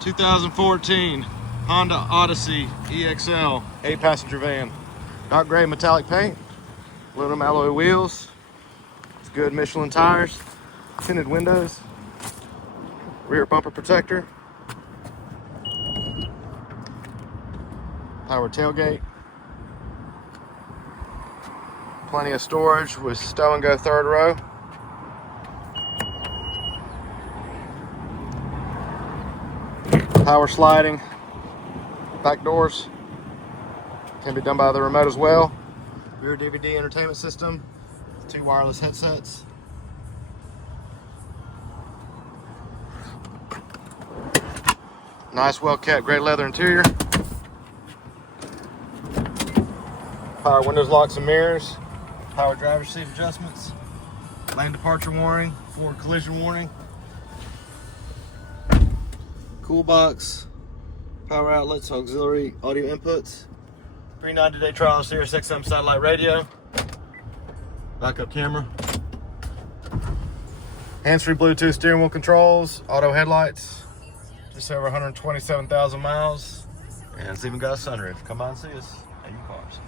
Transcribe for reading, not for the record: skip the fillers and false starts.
2014 Honda Odyssey EXL 8-passenger van. Dark gray metallic paint, aluminum alloy wheels, it's good Michelin tires, tinted windows, rear bumper protector, power tailgate, plenty of storage with stow and go third row. Power sliding back doors, can be done by the remote as well. Rear DVD entertainment system, 2 wireless headsets. Nice, well kept, great leather interior. Power windows, locks and mirrors, power driver's seat adjustments, lane departure warning, forward collision warning, cool box, power outlets, auxiliary audio inputs, free 90-day trial of Sirius XM satellite radio, backup camera, hands-free Bluetooth steering wheel controls, auto headlights, just over 127,000 miles, and it's even got a sunroof. Come by and see us at U Cars.